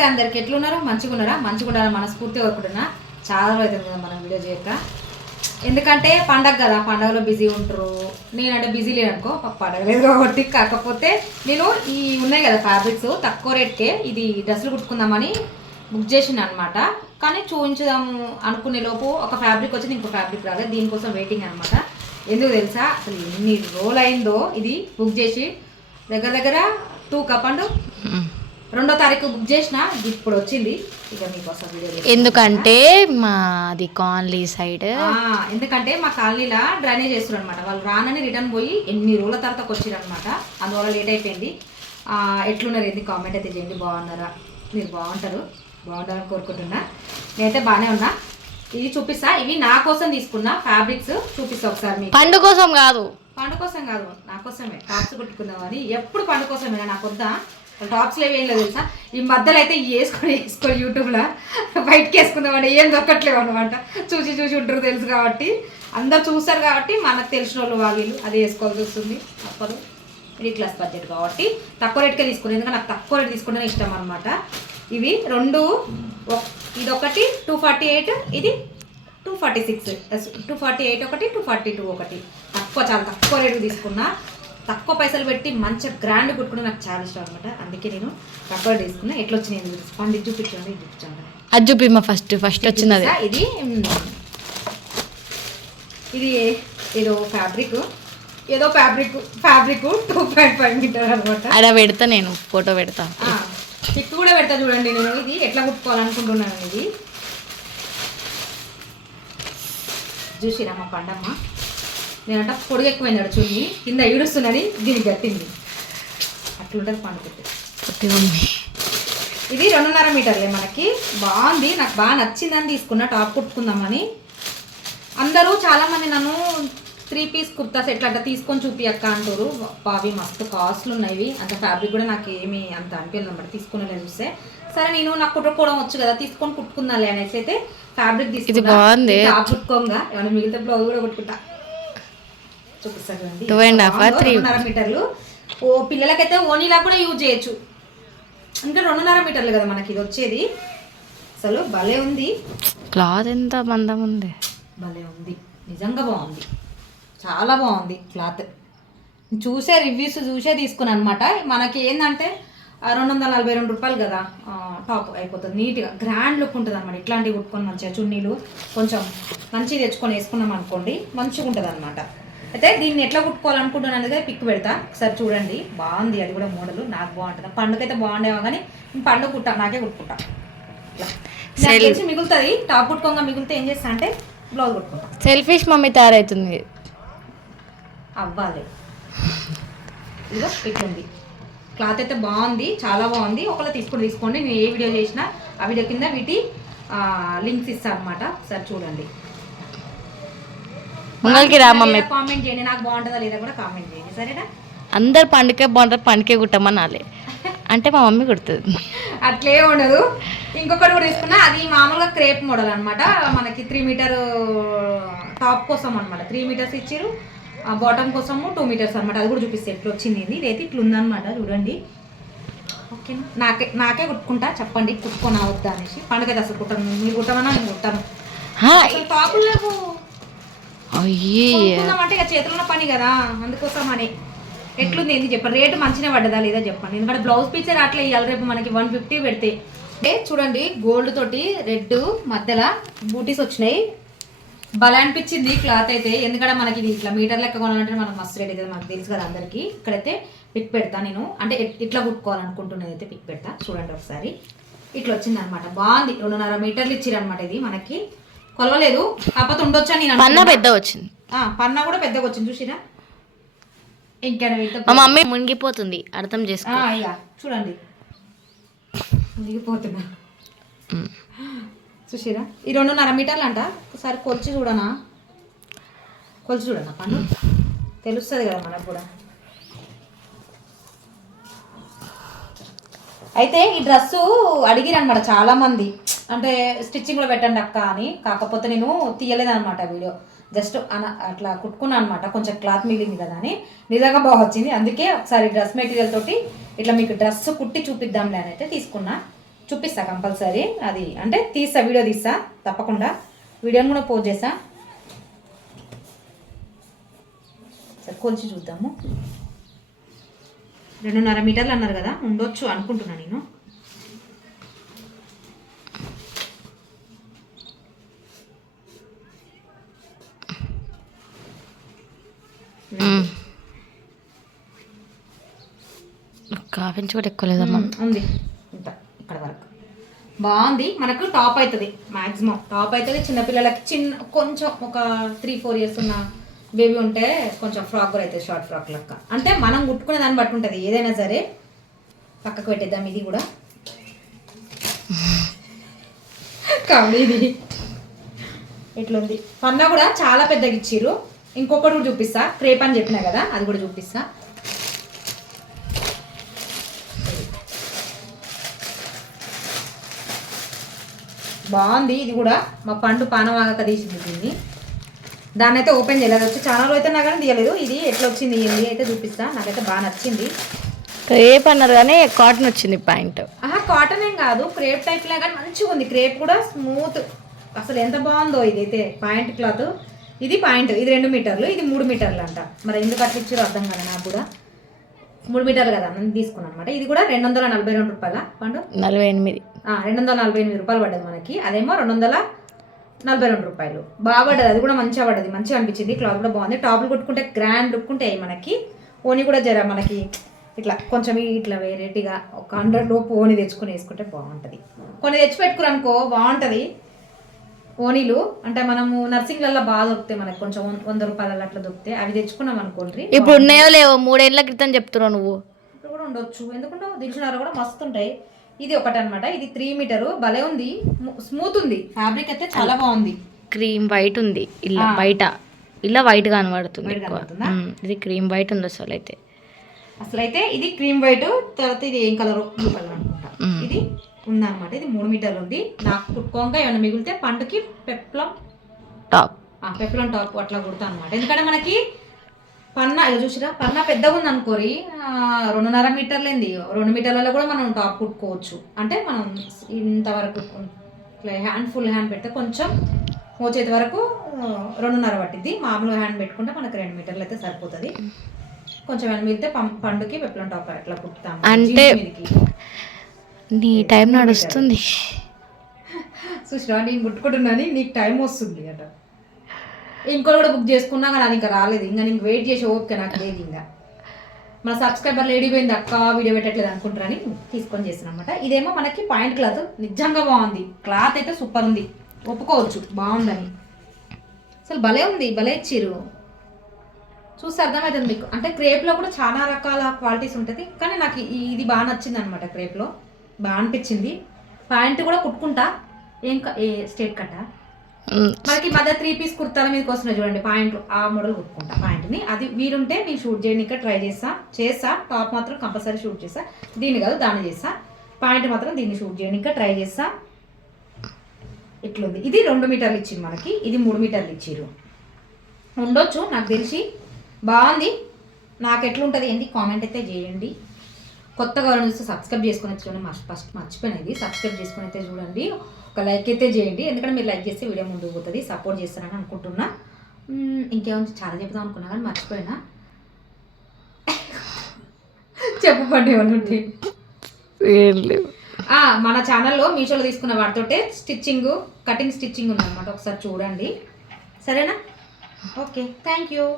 నమస్తే అందరికి. ఎట్లున్నారు? మంచిగా ఉన్నారా మంచిగా ఉండాలని మనస్ఫూర్తిగా కోరుకుంటున్నా. చాలా రోజులు అవుతుంది కదా మనం వీడియో చేయక. ఎందుకంటే పండగ కదా పండగలో బిజీ ఉంటారు. నేనంటే బిజీ లేదనుకో పండగ లేదు కాబట్టి కాకపోతే నేను ఈ ఉన్నాయి కదా ఫ్యాబ్రిక్స్ తక్కువ రేట్కే ఇది డ్రెస్సులు కుట్టుకుందామని బుక్ చేసిన అనమాట కానీ చూపించుదాము అనుకునే లోపు ఒక ఫ్యాబ్రిక్ వచ్చింది ఇంకో ఫ్యాబ్రిక్ రాలేదు. దీనికోసం వెయిటింగ్ అనమాట ఎందుకు తెలుసా? అసలు ఎన్ని రోజులు అయిందో ఇది బుక్ చేసి దగ్గర దగ్గర టూ కప్ అండ్ రెండో తారీఖు బుక్ చేసిన ఇప్పుడు వచ్చింది. ఇక మీకోసం వీడియో. ఎందుకంటే మాది కాన్లీ సైడ్. ఎందుకంటే మా కాలనీలో డ్రైనేజ్ చేస్తారు అనమాట వాళ్ళు రానని రిటర్న్ పోయి ఎన్ని రోజుల తర్వాత వచ్చారు అనమాట అందువల్ల లేట్ అయిపోయింది. ఎట్లున్నారు ఏంది కామెంట్ అయితే చేయండి. బాగున్నారా? మీరు బాగుంటారు. బాగుంటారని కోరుకుంటున్నా. నేనైతే బాగానే ఉన్నా. ఇది చూపిస్తా. ఇవి నా కోసం తీసుకున్నా ఫ్యాబ్రిక్స్ చూపిస్తా ఒకసారి మీకు. పండు కోసం కాదు. పండు కోసం కాదు. నా కోసమే. టాప్స్ కుట్టుకుందామని ఎప్పుడు పండు కోసమే నాకు వద్దా? టాప్స్ లేవు ఏం లేదు తెలుసా? ఈ మధ్యలో అయితే వేసుకొని వేసుకొని యూట్యూబ్లో బయటకి వేసుకుందామని ఏం దొరకట్లేవు అనమాట చూసి చూసి ఉంటారు తెలుసు కాబట్టి. అందరు చూస్తారు కాబట్టి మనకు తెలిసిన వాళ్ళు వాళ్ళు. అది వేసుకోవాల్సి వస్తుంది. తప్పదు. మిడిల్ క్లాస్ బడ్జెట్ కాబట్టి తక్కువ రేట్కే తీసుకుని ఎందుకంటే నాకు తక్కువ రేట్ తీసుకుంటే ఇష్టం అనమాట ఇవి రెండు ఒక్- ఇది ఒకటి టూ ఫార్టీ ఎయిట్ ఇది two forty six two forty eight ఒకటి టూ ఫార్టీ టూ ఒకటి. తక్కువ చాలా తక్కువ రేటు తీసుకున్నా తక్కువ పైసలు పెట్టి మంచిగా గ్రాండ్ కుట్టుకుని నాకు చాలా ఇష్టం అనమాట అందుకే నేను రేటు తీసుకున్నా. ఎట్లా వచ్చినాయి పండి చూపించండి ఇది చూపించండి అది చూపిమ్మా ఫస్ట్ ఫస్ట్ వచ్చింది అది ఇది ఇది ఏదో ఫ్యాబ్రిక్ ఏదో fabric fabric two point five metre అనమాట అక్కడ పెడతా నేను ఫోటో పెడతా. పిక్ కూడా పెడతా చూడండి నేను ఇది ఎట్లా కుట్టుకోవాలనుకుంటున్నాను ఇది చూసిరా మా పండమ్మ. నేనంట పొడుగు ఎక్కువైంది చూడండి కింద ఈడుస్తున్నది దీనికి గట్టింది అట్లుంటుంది పండు పెట్టి కొద్దిగా ఉంది. ఇది రెండున్నర మీటర్లే మనకి. బాగుంది నాకు బాగా నచ్చిందని తీసుకున్నా టాప్ కుట్టుకుందామని. అందరూ చాలామంది నన్ను త్రీ పీస్ కుర్తా సెట్లు అట్లా తీసుకొని చూపియక్క అంటారు అవి మస్తు కాస్ట్లు ఉన్నాయి అంత ఫ్యాబ్రిక్ కూడా నాకు ఏమీ అంత అనిపించదు అనమాట. తీసుకునే చూస్తే. సరే నేను నాకు కుట్టుకోవడం వచ్చు కదా తీసుకొని కుట్టుకుందాలే అనేసి అయితే ఫ్యాబ్రిక్ టాప్ కుట్టుకోగా. ఏమైనా మిగతా బ్లౌజ్ కూడా కుట్టుకుంటా. మీటర్లు. ఓ పిల్లలకైతే ఓనీలా కూడా యూజ్ చేయొచ్చు. ఇంకా రెండున్నర మీటర్లు కదా మనకి ఇది వచ్చేది. అసలు భలే ఉంది. క్లాత్ ఎంత మందం ఉంది. భలే ఉంది. నిజంగా బాగుంది. చాలా బాగుంది క్లాత్. చూసే రివ్యూస్ చూసే తీసుకున్నాను అనమాట మనకి ఏంటంటే రెండు వందల నలభై రెండు రూపాయలు కదా టాప్ అయిపోతుంది. నీట్గా గ్రాండ్ లుక్ ఉంటుంది అనమాట ఇట్లాంటివి కుట్టుకొని మంచిగా చున్నీలు కొంచెం మంచిగా తెచ్చుకొని వేసుకున్నాం అనుకోండి మంచిగా ఉంటుంది అనమాట అయితే దీన్ని ఎట్లా కుట్టుకోవాలనుకుంటున్నాను అనేది పిక్ పెడతా. ఒకసారి చూడండి. బాగుంది. అది కూడా మోడల్. నాకు బాగుంటుంది. పండుగైతే బాగుండేవా కానీ పండుగ కుట్టా. నాకే కుట్టుకుంటా. నాకు తెలిసి మిగులుతుంది. టాప్ కుట్టుకోగా మిగిలితే ఏం చేస్తా అంటే బ్లౌజ్ కుట్టుకుంటా. సెల్ఫిష్ మమ్మీ తయారవుతుంది. అవ్వాలి. ఇదిగో ఇట్లుంది క్లాత్ అయితే బాగుంది. చాలా బాగుంది. ఒకళ్ళు తీసుకొని తీసుకోండి. నేను ఏ వీడియో చేసినా ఆ వీడియో కింద వీటి లింక్స్ ఇస్తాను అనమాట ఒకసారి చూడండి. ముంగల్కి రా మమ్మీ కామెంట్ చేయండి నాకు బాగుంటుందా లేదా కూడా కామెంట్ చేయండి సరేనా? అందరు పండుగ బాగుంటుంది పండుగ కుట్టమనాలి. అంటే మా మమ్మీ కుడుతుంది. అట్లే ఉండదు. ఇంకొకటి కూడా తీసుకున్నా అది మామూలుగా క్రేప్ మోడల్ అన్నమాట. మనకి త్రీ మీటర్ టాప్ కోసం అనమాట త్రీ మీటర్స్ ఇచ్చారు బాటమ్ కోసము టూ మీటర్స్ అనమాట అది కూడా చూపిస్తే ఎట్లా వచ్చింది ఇది ఇదైతే ఇట్లా ఉందన్నమాట చూడండి. ఓకేనా? నాకే నాకే కుట్టుకుంటా చెప్పండి కుట్టుకొని వద్దా అనేసి. పండుగ అసలు కుట్టను మీరు కుట్టమన్నా నేను కుట్టాను. టాపులు లేవు. కొనుక్కుందామంటే ఇక చేతిలో ఉన్న పని కదా అందుకోసం అని ఎట్లుంది ఏంది చెప్పండి రేటు మంచిగా పడ్డదా లేదా చెప్పండి ఎందుకంటే బ్లౌజ్ పీచర్ అట్లా ఇవ్వాలి రేపు మనకి వన్ ఫిఫ్టీ పెడితే. అంటే చూడండి గోల్డ్ తోటి రెడ్ మధ్యలో బూటీస్ వచ్చినాయి. భలే అనిపించింది క్లాత్ అయితే. ఎందుకంటే మనకి ఇది ఇట్లా మీటర్ లెక్క కొనాలంటే మనకు మస్తు రేట్ అయితే మనకు తెలుసు కదా అందరికీ. ఇక్కడైతే పిక్ పెడతా నేను. అంటే ఇట్లా కుట్టుకోవాలనుకుంటున్నది అయితే పిక్ పెడతా. చూడండి ఒకసారి. ఇట్లా వచ్చింది అనమాట బాగుంది. రెండున్నర మీటర్లు ఇచ్చిరనమాట ఇది మనకి. కొలవలేదు. కాకపోతే ఉండొచ్చా నేను పన్న. పెద్ద వచ్చింది. పన్నా కూడా పెద్దగా వచ్చింది చూసిరా ఇంకేడ మా మమ్మీ మునిగిపోతుంది అర్థం చేసుకో. చూడండి. మునిగిపోతున్నా. చూసిరా? ఈ రెండున్నర మీటర్లు అంట. ఒకసారి కొలిచి చూడనా? కొలిచి చూడనా పన్ను? తెలుస్తుంది కదా మనకు కూడా. అయితే ఈ డ్రెస్సు అడిగిరనమాట చాలా మంది అంటే స్టిచ్చింగ్లో పెట్టండి అక్క అని. కాకపోతే నేను తీయలేదనమాట వీడియో. జస్ట్ అన అట్లా కుట్టుకున్నాను అనమాట కొంచెం క్లాత్ మిగిలింది కదా అని. నిజంగా బాగా వచ్చింది. అందుకే ఒకసారి డ్రెస్ మెటీరియల్ తోటి ఇట్లా మీకు డ్రెస్ కుట్టి చూపిద్దాంలే అని అయితే తీసుకున్నా. చూపిస్తా కంపల్సరీ. అది అంటే తీస్తా వీడియో తీస్తా. తప్పకుండా. వీడియోని కూడా పోస్ట్ చేసా సరే కొలిచి చూద్దాము. రెండున్నర మీటర్లు అన్నారు కదా ఉండొచ్చు అనుకుంటున్నా నేను. మ్మ్. ఒక హాఫ్ ఇంచ్ కూడా ఎక్కువ లేదమ్మా. ఉంది. ఇంత ఇక్కడ వరకు. బాగుంది. మనకు టాప్ అవుతుంది మాక్సిమం. టాప్ అవుతుంది చిన్నపిల్లలకి చిన్న కొంచెం ఒక త్రీ ఫోర్ ఇయర్స్ ఉన్న బేబీ ఉంటే కొంచెం ఫ్రాక్ కూడా అవుతుంది షార్ట్ ఫ్రాక్ లెక్క. అంటే మనం కుట్టుకునే దాన్ని బట్టి ఉంటుంది. ఏదైనా సరే పక్కకు పెట్టేద్దాం ఇది కూడా. కాదు ఇది ఎట్లుంది? పన్నా కూడా చాలా పెద్దగా ఇచ్చిర్రు. ఇంకొకటి కూడా చూపిస్తా. క్రేప్ అని చెప్పినా కదా అది కూడా చూపిస్తా. బాగుంది. ఇది కూడా మా పండు పానవాగక తీసింది దీన్ని. దాన్ని అయితే ఓపెన్ చేయలేదు. వచ్చి ఛానల్ అయితే నాకు కానీ తీయలేదు. ఇది ఎట్లా వచ్చింది ఏంది అయితే చూపిస్తా. నాకైతే బాగా నచ్చింది. రేపు అన్నారు కానీ కాటన్ వచ్చింది పాయింట్. ఆహా కాటన్ ఏం కాదు. క్రేప్ టైప్ లా కానీ మంచిగా ఉంది. క్రేప్ కూడా స్మూత్. అసలు ఎంత బాగుందో ఇది అయితే పాయింట్ క్లాత్. ఇది పాయింట్. ఇది రెండు మీటర్లు. ఇది మూడు మీటర్లు అంట. మరి ఎందుకు అట్లా ఇచ్చారో అర్థం కదా నాకు కూడా. మూడు మీటర్లు కదా నేను తీసుకున్నాను అనమాట ఇది కూడా రెండు వందల నలభై రెండు రూపాయల? పండు? నలభై ఎనిమిది. రెండు వందల నలభై ఎనిమిది రూపాయలు పడ్డది మనకి. అదేమో రెండు వందల నలభై రెండు రూపాయలు. బాగా పడ్డది అది కూడా మంచిగా పడ్డది. మంచిగా అనిపించింది. క్లాత్ కూడా బాగుంది. టాపులు కుట్టుకుంటే గ్రాండ్ లుక్ ఉంటాయి మనకి. ఓని కూడా జర మనకి ఇట్లా కొంచెం ఇట్లా వెరైటీగా ఒక హండ్రెడ్ లోపు ఓని తెచ్చుకొని వేసుకుంటే బాగుంటుంది. కొన్ని తెచ్చి పెట్టుకురు అనుకో బాగుంటుంది. ఓనీలు అంటే మనము నర్సింగ్లలో బాగా దొరుకుతాయి మనకి. కొంచెం వంద రూపాయలు అట్లా దొరికితే అవి తెచ్చుకున్నాం అనుకోండి ఇప్పుడు ఉన్నాయో లేవో? మూడేళ్ళ క్రితం చెప్తున్నావు నువ్వు. ఇప్పుడు కూడా ఉండొచ్చు. ఎందుకంటే దిల్చునార కూడా మస్తు ఉంటాయి. ఇది ఒకటి అనమాట ఇది త్రీ మీటరు. భలే ఉంది. స్మూత్ ఉంది. ఫ్యాబ్రిక్ అయితే చాలా బాగుంది. క్రీమ్ వైట్ ఉంది. ఇలా. బయట. ఇలా వైట్ కనబడుతుంది ఎక్కువ. ఇది క్రీమ్ వైట్ ఉంది అసలు అయితే. అసలు అయితే ఇది క్రీమ్ వైట్ తర్వాత ఇది ఏం కలర్ కలర్ అనుకుంటా. మ్మ్. ఇది ఉందన్నమాట. ఇది మూడు మీటర్లు ఉంది. నాకు కుట్టుకోగా ఏమైనా మిగిలితే పండుకి పెప్లం టాప్ ఆ, పెప్లం టాప్ అట్లా కుడతా అనమాట ఎందుకంటే మనకి పన్నా ఇలా చూసిరా? పన్నా పెద్దగా ఉంది అనుకోరి రెండున్నర మీటర్లేంది. రెండు మీటర్లలో కూడా మనం టాప్ కుట్టుకోవచ్చు. అంటే మనం ఇంతవరకు ఇట్లా హ్యాండ్ ఫుల్ హ్యాండ్ పెడితే కొంచెం మోచేతి వరకు రెండున్నర పట్టింది మామూలు హ్యాండ్ పెట్టుకుంటే మనకి రెండు మీటర్లు అయితే సరిపోతుంది. కొంచెం మిగిలితే పం- పండుకి పెప్లం టాప్ అట్లా కుట్టుతాము అంటే-. నీ టైం నడుస్తుంది. చూసిరా నేను కుట్టుకుంటున్నాను నీకు టైం వస్తుంది అట. ఇంకోటి కూడా బుక్ చేసుకున్నా కానీ అది ఇంకా రాలేదు. ఇంకా నేను వెయిట్ చేసి ఓకే నాకు లేదు ఇంకా. మన సబ్స్క్రైబర్ లేడీ పోయింది అక్క వీడియో పెట్టట్లేదు అనుకుంటారని తీసుకొని చేసిన అనమాట ఇదేమో మనకి పాయింట్ క్లాత్ నిజంగా బాగుంది. క్లాత్ అయితే సూపర్ ఉంది. ఒప్పుకోవచ్చు. బాగుందని. అసలు భలే ఉంది. భలే ఇచ్చిర్రు. చూస్తే అర్థమవుతుంది మీకు. అంటే క్రేప్లో కూడా చాలా రకాల క్వాలిటీస్ ఉంటుంది. కానీ నాకు ఇది బాగా నచ్చింది అనమాట క్రేప్లో బాగా అనిపించింది. ప్యాంట్ కూడా కుట్టుకుంటా. ఏం ఏ స్టేట్ కట్టా? మనకి మదర్ త్రీ పీస్ కుర్తాల మీదకి వస్తున్నాయి చూడండి పాయింట్ ఆ మోడల్ కుట్టుకుంటా పాయింట్ని అది వీరుంటే నేను షూట్ చేయడానికి ట్రై చేస్తా చేస్తా టాప్ మాత్రం కంపల్సరీ షూట్ చేస్తా. దీన్ని కాదు దాన్ని చేస్తా. పాయింట్ మాత్రం దీన్ని షూట్ చేయడానికి ట్రై చేస్తా. ఇట్లుంది. ఇది రెండు మీటర్లు ఇచ్చింది మనకి ఇది మూడు మీటర్లు ఇచ్చిర్రు. ఉండొచ్చు నాకు తెలిసి. బాగుంది. నాకు ఎట్లుంటుంది ఏంటి కామెంట్ అయితే చేయండి. కొత్తగా చూస్తే సబ్స్క్రైబ్ చేసుకుని చూడండి. ఫస్ట్ మర్చిపోయినది సబ్స్క్రైబ్ చేసుకుని అయితే చూడండి. ఒక లైక్ అయితే చేయండి. ఎందుకంటే మీరు లైక్ చేస్తే వీడియో ముందుకు పోతుంది. సపోర్ట్ చేస్తారని అనుకుంటున్నా. ఇంకేమైనా చాలా చెప్దాం అనుకున్నా కానీ మర్చిపోయినా. చెప్పు పండి ఏమన్నా ఉంటే. ఏం లేవు. ఆ, మన ఛానల్లో మీషోలో తీసుకున్న వాటితోటే స్టిచ్చింగ్ కటింగ్ స్టిచ్చింగ్ ఉందన్నమాట. ఒకసారి చూడండి. సరేనా? Okay thank you